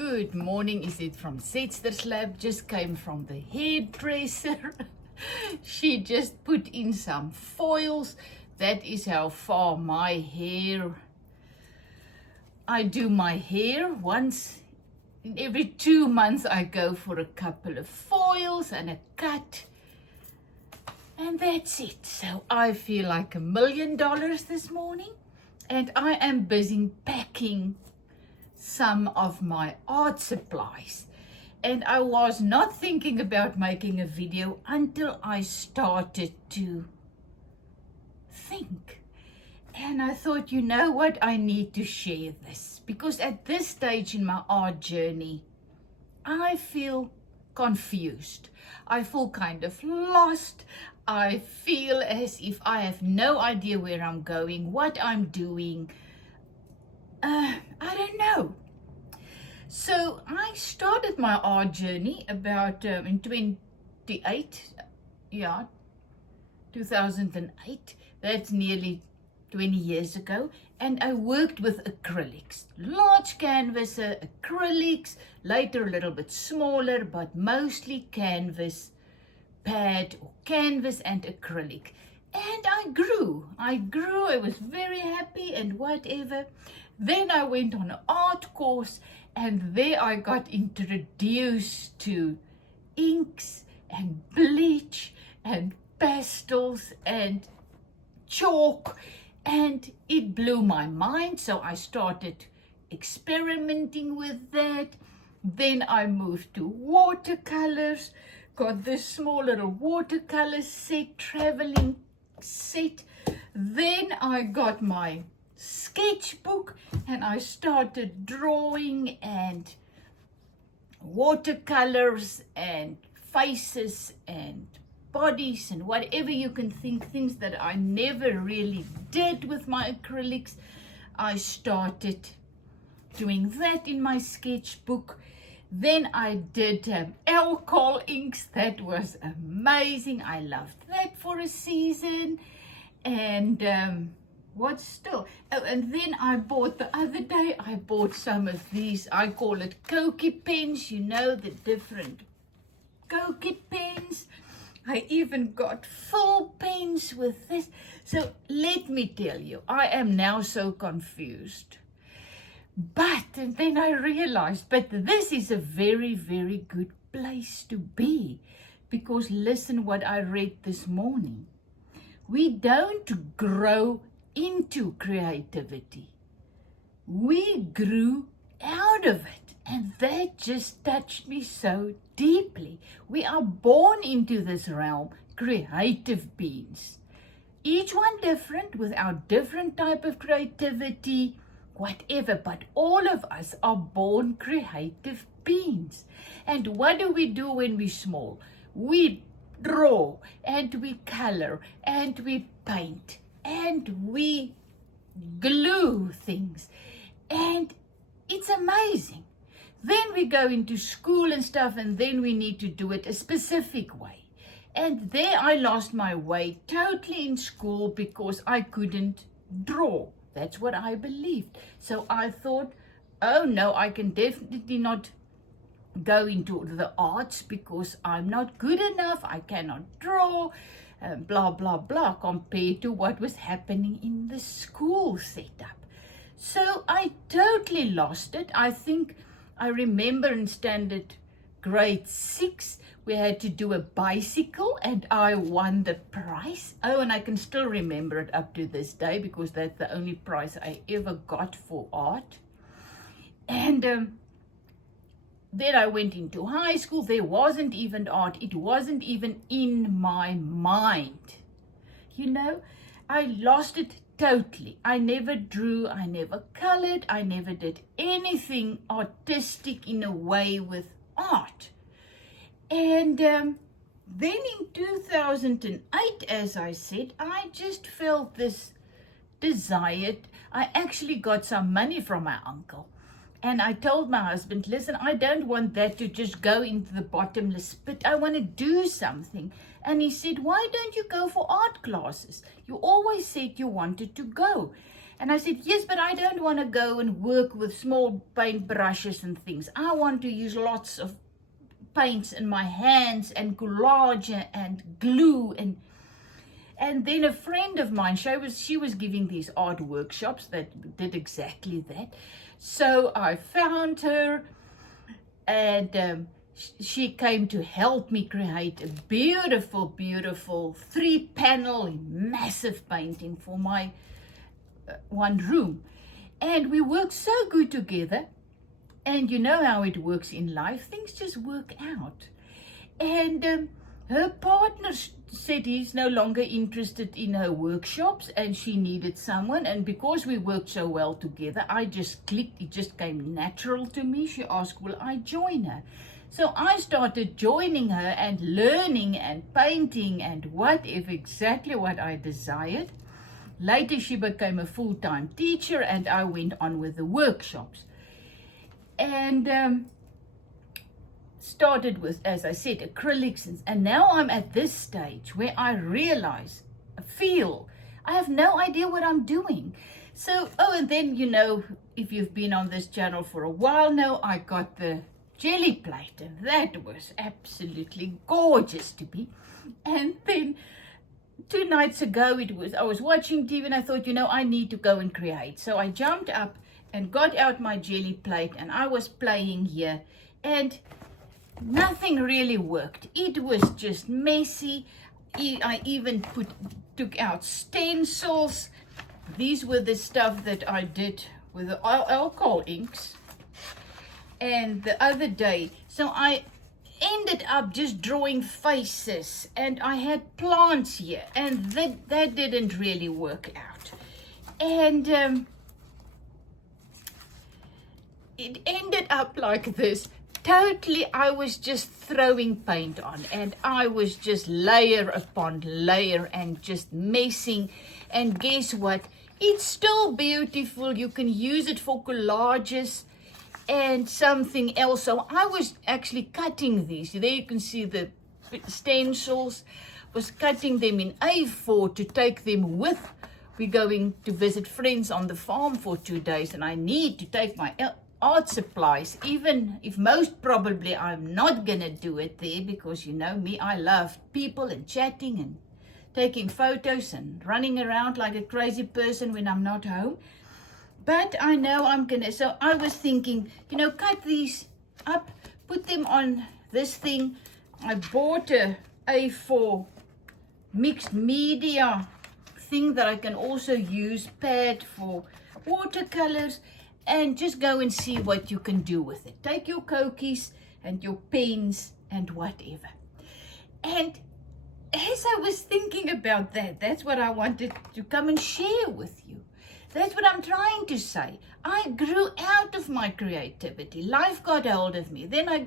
Good morning, is it from Zetster's lab? Just came from the hairdresser. She just put in some foils. That is how far my hair. I do my hair once in every 2 months. I go for a couple of foils and a cut. And that's it. So I feel like $1 million this morning. And I am busy packing some of my art supplies. And I was not thinking about making a video until I started to think. And I thought, you know what, I need to share this. Because at this stage in my art journey, I feel confused. I feel kind of lost. I feel as if I have no idea where I'm going, what I'm doing. I don't know. So I started my art journey about in 2008. That's nearly 20 years ago. And I worked with acrylics, large canvas, acrylics, later a little bit smaller, but mostly canvas, pad or canvas and acrylic. And I grew, I was very happy and whatever. Then I went on an art course and there I got introduced to inks and bleach and pastels and chalk, and it blew my mind. So I started experimenting with that. Then I moved to watercolors, got this small little watercolor set, traveling set. Then I got my sketchbook and I started drawing and watercolors and faces and bodies and whatever you can think, things that I never really did with my acrylics. I started doing that in my sketchbook. Then I did alcohol inks. That was amazing. I loved that for a season. And what still? Oh, and then I bought the other day, I bought some of these, I call it Koki pens, you know, the different Koki pens. I even got full pens with this. So let me tell you, I am now so confused. And then I realized, but this is a very, very good place to be. Because listen what I read this morning. We don't grow into creativity. We grew out of it. And that just touched me so deeply. We are born into this realm, creative beings. Each one different, with our different type of creativity, whatever, but all of us are born creative beings. And what do we do when we're small? We draw and we color and we paint and we glue things, and it's amazing. Then we go into school and stuff, and then we need to do it a specific way. And there I lost my way totally in school because I couldn't draw. That's what I believed. So I thought, oh no, I can definitely not go into the arts because I'm not good enough. I cannot draw, blah, blah, blah, compared to what was happening in the school setup. So I totally lost it. I think I remember in standard grade 6, we had to do a bicycle and I won the prize. Oh, and I can still remember it up to this day because that's the only prize I ever got for art. And then I went into high school. There wasn't even art. It wasn't even in my mind. You know, I lost it totally. I never drew, I never colored, I never did anything artistic in a way with art. And then in 2008, as I said, I just felt this desire. I actually got some money from my uncle. And I told my husband, listen, I don't want that to just go into the bottomless pit. I want to do something. And he said, why don't you go for art classes? You always said you wanted to go. And I said, yes, but I don't want to go and work with small paint brushes and things. I want to use lots of paints in my hands and collage and glue. And then a friend of mine, she was giving these art workshops that did exactly that. So I found her, and she came to help me create a beautiful, beautiful 3-panel massive painting for my one room. And we worked so good together. And you know how it works in life, things just work out. And her partner said he's no longer interested in her workshops and she needed someone. And because we worked so well together, I just clicked. It just came natural to me. She asked, will I join her? So I started joining her and learning and painting and whatever, exactly what I desired. Later, she became a full-time teacher and I went on with the workshops. And started with, as I said, acrylics. And now I'm at this stage where I realize, I have no idea what I'm doing. So, and then, you know, if you've been on this channel for a while now, I got the jelly plate, and that was absolutely gorgeous to me. And then 2 nights ago, I was watching TV and I thought, you know, I need to go and create. So I jumped up and got out my jelly plate and I was playing here, and nothing really worked. It was just messy. I even took out stencils. These were the stuff that I did with the alcohol inks. And the other day, so I ended up just drawing faces, and I had plants here, and that didn't really work out. And it ended up like this. Totally, I was just throwing paint on, and I was just layer upon layer and just messing. And guess what? It's still beautiful. You can use it for collages and something else. So I was actually cutting these. There you can see the stencils. Was cutting them in A4 to take them with. We're going to visit friends on the farm for 2 days, and I need to take my art supplies, even if most probably I'm not gonna do it there, because you know me, I love people and chatting and taking photos and running around like a crazy person when I'm not home. But I know I'm gonna, so I was thinking, you know, cut these up, put them on this thing. I bought a A4 mixed media thing that I can also use, pad for watercolors, and just go and see what you can do with it. Take your cookies and your pens and whatever. And as I was thinking about that, that's what I wanted to come and share with you. That's what I'm trying to say. I grew out of my creativity. Life got hold of me. Then I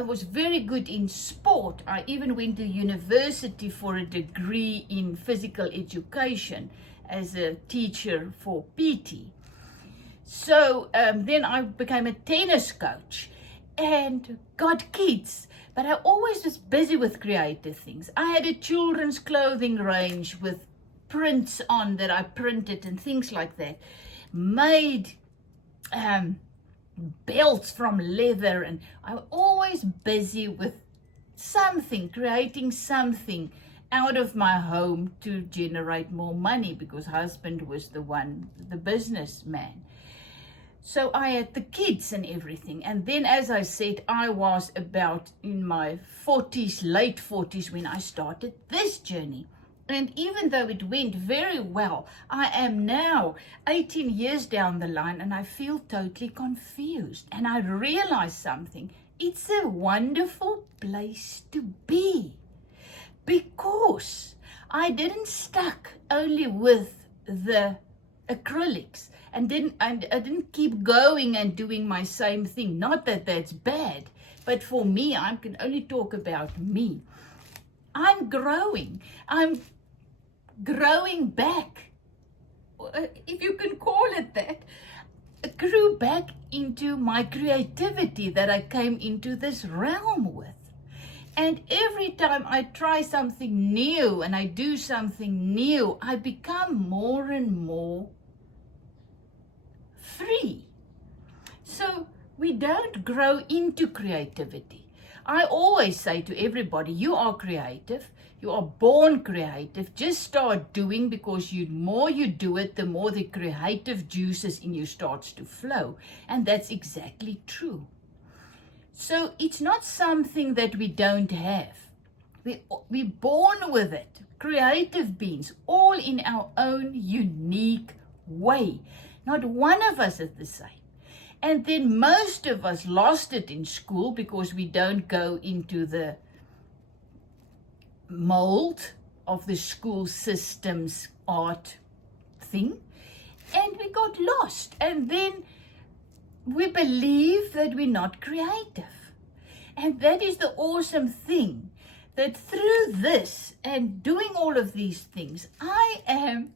was very good in sport. I even went to university for a degree in physical education as a teacher for PT. So then I became a tennis coach and got kids. But I always was busy with creative things. I had a children's clothing range with prints on that I printed and things like that. Made belts from leather, and I'm always busy with something, creating something out of my home to generate more money, because husband was the businessman. So I had the kids and everything. And then, as I said, I was about in my 40s, late 40s, when I started this journey. And even though it went very well, I am now 18 years down the line and I feel totally confused. And I realized something. It's a wonderful place to be, because I didn't stuck only with the acrylics and I didn't keep going and doing my same thing. Not that that's bad, but for me, I can only talk about me. I'm growing back, if you can call it that. I grew back into my creativity that I came into this realm with. And every time I try something new and I do something new, I become more and more we don't grow into creativity. I always say to everybody, you are creative. You are born creative. Just start doing, because more you do it, the more the creative juices in you starts to flow. And that's exactly true. So it's not something that we don't have. We're born with it. Creative beings, all in our own unique way. Not one of us is the same. And then most of us lost it in school because we don't go into the mold of the school system's art thing. And we got lost. And then we believe that we're not creative. And that is the awesome thing, that through this and doing all of these things, I am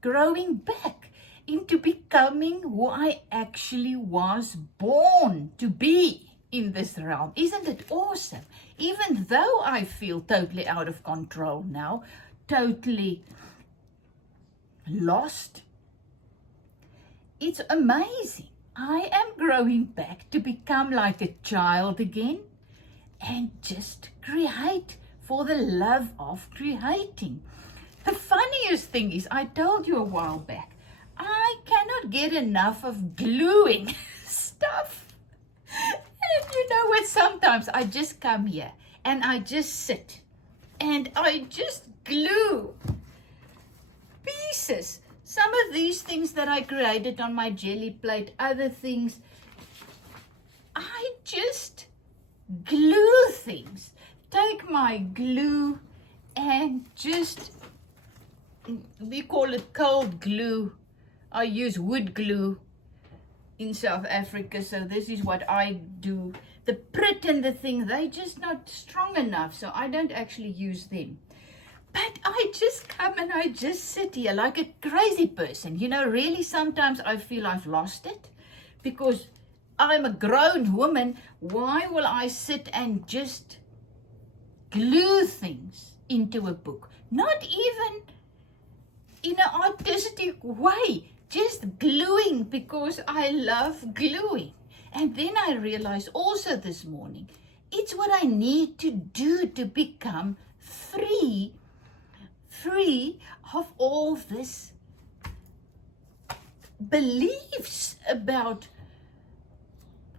growing back into becoming who I actually was born to be in this realm. Isn't it awesome? Even though I feel totally out of control now, totally lost, it's amazing. I am growing back to become like a child again and just create for the love of creating. The funniest thing is, I told you a while back, I cannot get enough of gluing stuff. And you know what, sometimes I just come here and I just sit and I just glue pieces. Some of these things that I created on my jelly plate, other things, I just glue things. Take my glue and just, we call it cold glue. I use wood glue in South Africa, so this is what I do. The Prit and the thing, they're just not strong enough, so I don't actually use them. But I just come and I just sit here like a crazy person. You know, really sometimes I feel I've lost it because I'm a grown woman. Why will I sit and just glue things into a book? Not even in an artistic way, just gluing because I love gluing. And then I realized also this morning, it's what I need to do to become free of all this beliefs about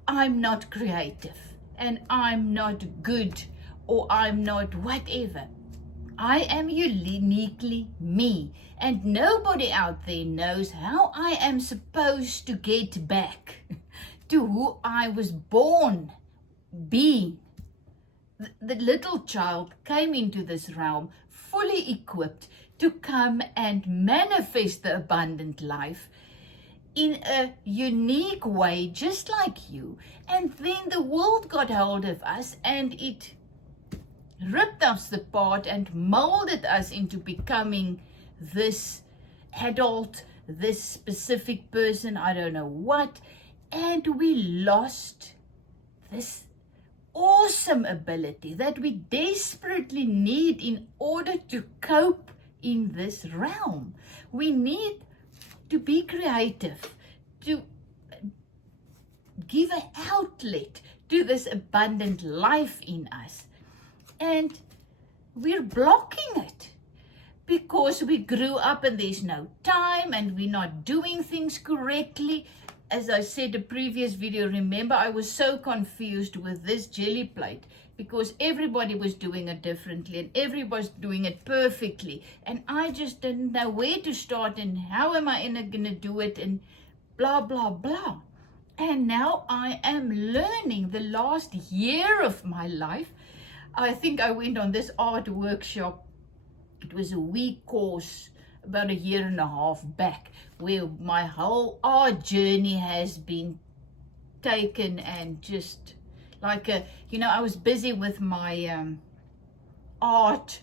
I'm not creative and I'm not good or I'm not whatever. I am uniquely me, and nobody out there knows how I am supposed to get back to who I was born being. The little child came into this realm fully equipped to come and manifest the abundant life in a unique way, just like you. And then the world got hold of us and it ripped us apart and molded us into becoming this adult, this specific person, I don't know what. And we lost this awesome ability that we desperately need in order to cope in this realm. We need to be creative, to give an outlet to this abundant life in us. And we're blocking it because we grew up and there's no time and we're not doing things correctly. As I said in a previous video, remember, I was so confused with this jelly plate because everybody was doing it differently and everybody's doing it perfectly. And I just didn't know where to start and how am I going to do it and blah, blah, blah. And now I am learning the last year of my life. I think I went on this art workshop. It was a week course about a year and a half back, where my whole art journey has been taken and just like I was busy with my art,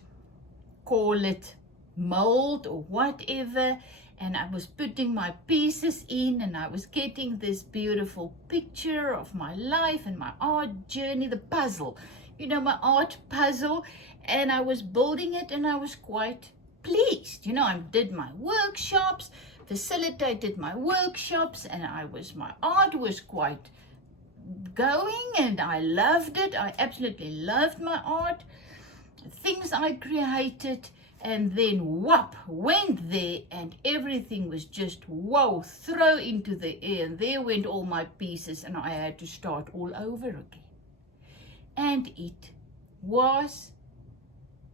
call it mold or whatever, and I was putting my pieces in and I was getting this beautiful picture of my life and my art journey, the puzzle, my art puzzle, and I was building it and I was quite pleased. I did my workshops, facilitated my workshops, and my art was quite going, and I loved it. I absolutely loved my art, things I created. And then whop, went there, and everything was just, whoa, throw into the air. And there went all my pieces, and I had to start all over again. And it was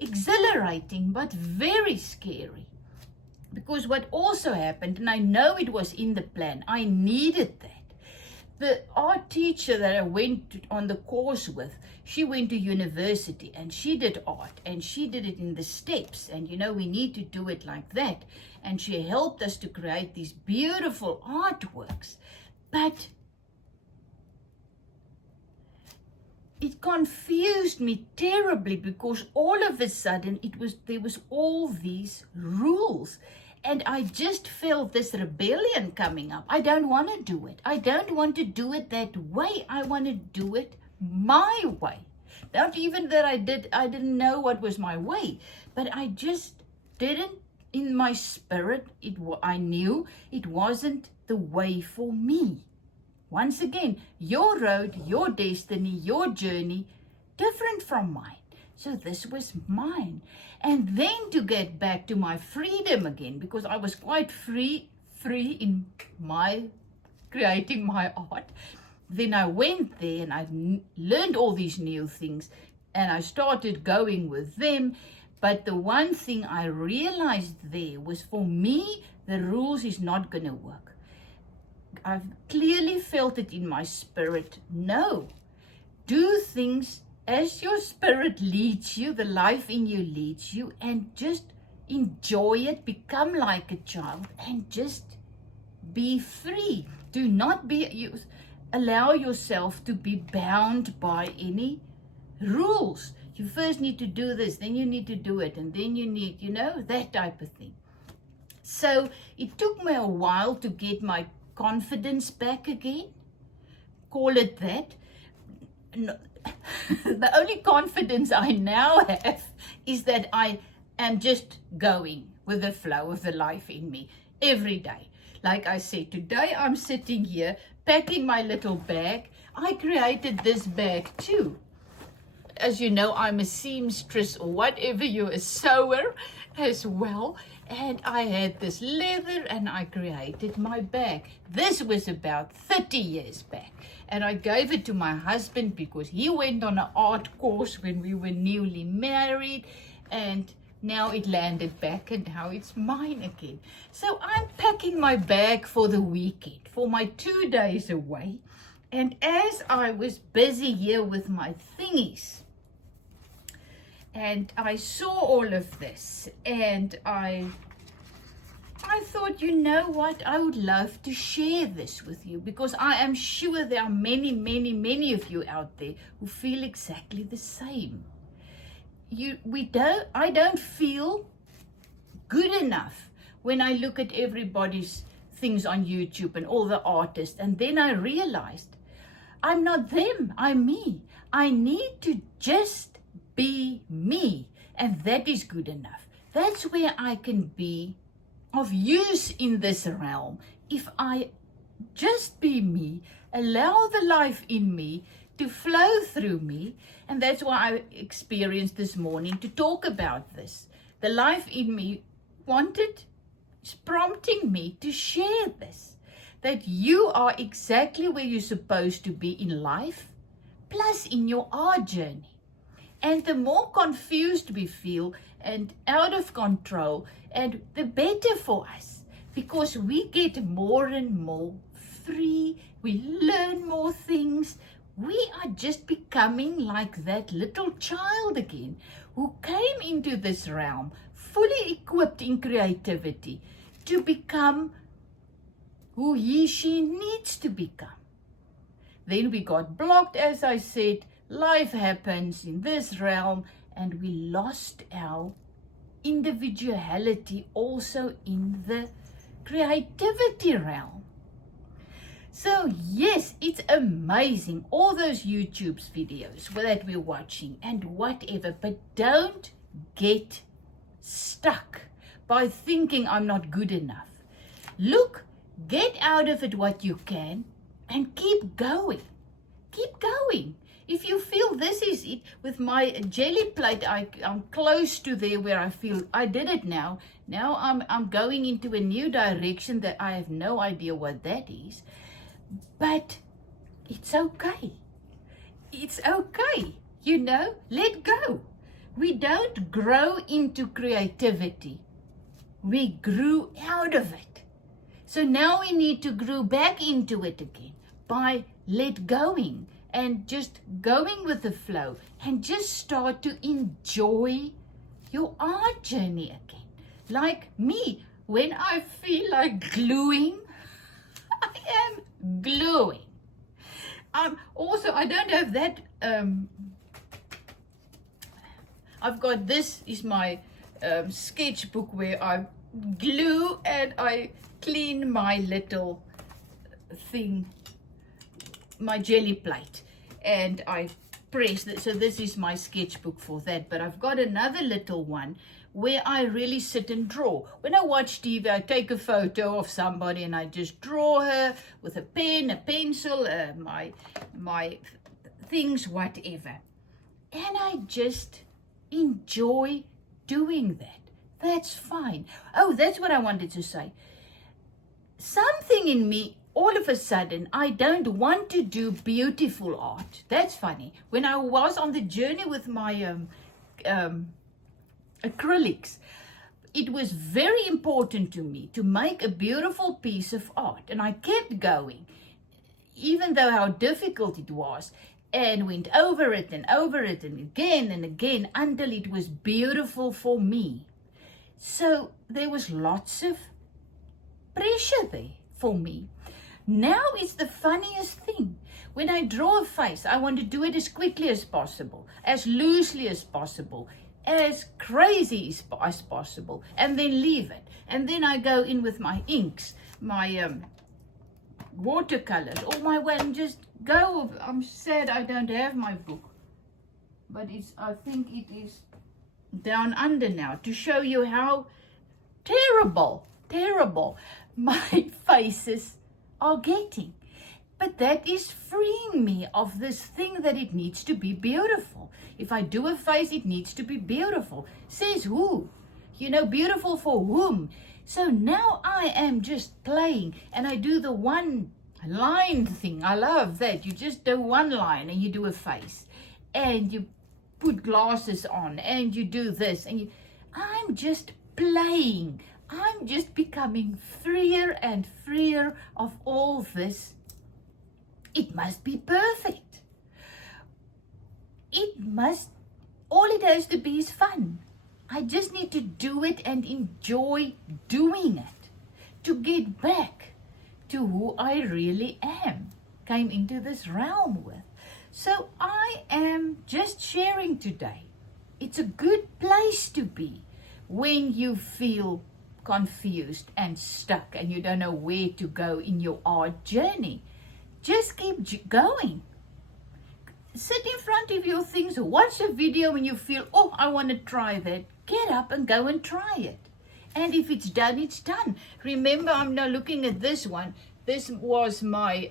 exhilarating, but very scary. Because what also happened, and I know it was in the plan, I needed that. The art teacher that I went on the course with, she went to university and she did art, and she did it in the steps, and we need to do it like that. And she helped us to create these beautiful artworks. But it confused me terribly, because all of a sudden there was all these rules. And I just felt this rebellion coming up. I don't want to do it. I don't want to do it that way. I want to do it my way. Not even that I didn't know what was my way, but I just didn't, in my spirit, I knew it wasn't the way for me. Once again, your road, your destiny, your journey, different from mine. So this was mine. And then to get back to my freedom again, because I was quite free in my creating my art. Then I went there and I learned all these new things, and I started going with them. But the one thing I realized there was, for me, the rules is not going to work. I've clearly felt it in my spirit. No, do things as your spirit leads you, the life in you leads you, and just enjoy it, become like a child, and just be free. Do not allow yourself to be bound by any rules. You first need to do this, then you need to do it, and then you need, that type of thing. So it took me a while to get my confidence back again. Call it that. No, the only confidence I now have is that I am just going with the flow of the life in me every day. Like I said, today I'm sitting here packing my little bag. I created this bag too. As you know, I'm a seamstress, or whatever, you're a sewer as well. And I had this leather and I created my bag. This was about 30 years back. And I gave it to my husband because he went on an art course when we were newly married. And now it landed back, and now it's mine again. So I'm packing my bag for the weekend, for my 2 days away. And as I was busy here with my thingies, and I saw all of this, and I thought, you know what, I would love to share this with you, because I am sure there are many, many, many of you out there who feel exactly the same. I don't feel good enough when I look at everybody's things on YouTube and all the artists, and then I realized I'm not them, I'm me. I need to just be me, and that is good enough. That's where I can be of use in this realm. If I just be me, allow the life in me to flow through me. And that's why I experienced this morning to talk about this. The life in me is prompting me to share this, that you are exactly where you're supposed to be in life, plus in your art journey. And the more confused we feel and out of control, and the better for us, because we get more and more free, we learn more things. We are just becoming like that little child again, who came into this realm fully equipped in creativity to become who she needs to become. Then we got blocked, as I said. Life happens in this realm, and we lost our individuality also in the creativity realm. So yes, it's amazing, all those YouTube's videos that we're watching and whatever, but don't get stuck by thinking I'm not good enough. look, get out of it what you can and keep going. Keep going. If you feel this is it, with my jelly plate, I'm close to there where I feel I did it now. Now I'm going into a new direction that I have no idea what that is. But it's okay. It's okay. You know, let go. We don't grow into creativity. We grew out of it. So now we need to grow back into it again by let going and just going with the flow and just start to enjoy your art journey again. Like me, when I feel like gluing, I am gluing. Also, I don't have that. I've got, this is my sketchbook where I glue and I clean my little thing, my jelly plate, and I press it. So this is my sketchbook for that. But I've got another little one where I really sit and draw. When I watch TV, I take a photo of somebody and I just draw her with a pen, a pencil, my things, whatever. And I just enjoy doing that. That's fine. Oh, that's what I wanted to say. Something in me, all of a sudden, I don't want to do beautiful art. That's funny. When I was on the journey with my acrylics, it was very important to me to make a beautiful piece of art. And I kept going, even though how difficult it was, and went over it and again until it was beautiful for me. So there was lots of pressure there for me. Now it's the funniest thing. When I draw a face, I want to do it as quickly as possible, as loosely as possible, as crazy as possible, and then leave it. And then I go in with my inks, my watercolors, or my one, just go. I'm sad I don't have my book, but I think it is down under now to show you how terrible my faces are getting. But that is freeing me of this thing that it needs to be beautiful. If I do a face, it needs to be beautiful. Says who? You know, beautiful for whom? So now I am just playing, and I do the one line thing. I love that. You just do one line and you do a face, and you put glasses on, and you do this, and I'm just playing. I'm just becoming freer and freer of all this. It must be perfect. All it has to be is fun. I just need to do it and enjoy doing it, to get back to who I really am, came into this realm with. So I am just sharing today. It's a good place to be when you feel confused and stuck and you don't know where to go in your art journey. Just keep going. Sit in front of your things, watch a video when you feel, oh, I want to try that. Get up and go and try it. And if it's done, it's done. Remember, I'm now looking at this one. This was my,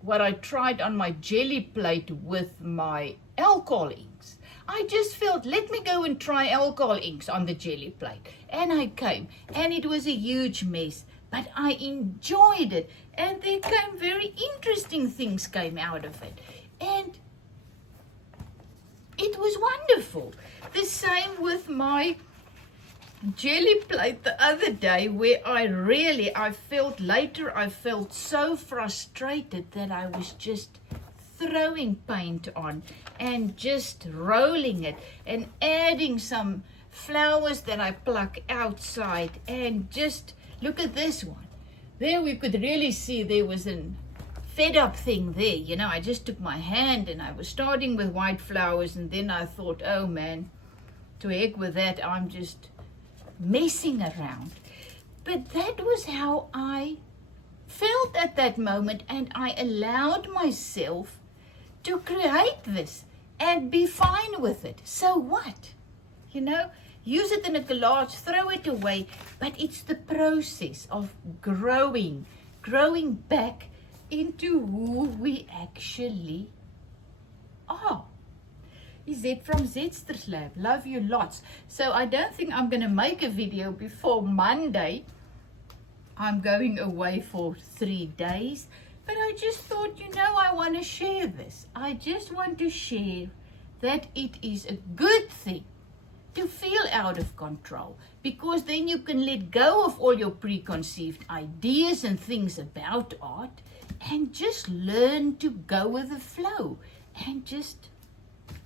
what I tried on my jelly plate with my alcohol inks. I just felt, let me go and try alcohol inks on the jelly plate. And I came, and it was a huge mess. But I enjoyed it, and there came very interesting things came out of it. And it was wonderful. The same with my jelly plate the other day, where I felt so frustrated that I was just throwing paint on and just rolling it and adding some flowers that I pluck outside, and just look at this one. There we could really see there was a fed up thing there. You know, I just took my hand and I was starting with white flowers, and then I thought, oh man, to heck with that, I'm just messing around. But that was how I felt at that moment, and I allowed myself to create this and be fine with it. So what? You know, use it in a collage, throw it away. But it's the process of growing back into who we actually are. Is it from Zetster's Lab? Love you lots. So I don't think I'm going to make a video before Monday. I'm going away for 3 days. But I just thought, I want to share this. I just want to share that it is a good thing to feel out of control, because then you can let go of all your preconceived ideas and things about art and just learn to go with the flow and just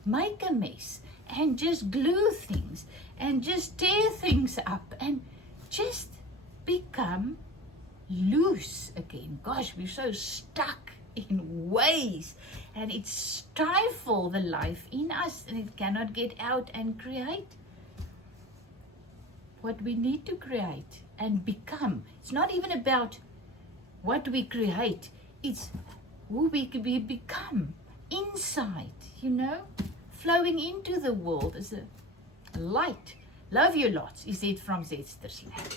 make a mess and just glue things and just tear things up and just become loose again. Gosh, we're so stuck in ways, and it stifles the life in us, and it cannot get out and create what we need to create and become. It's not even about what we create, it's who we become inside, flowing into the world as a light. Love you lots. Is it from Zetster's Lab?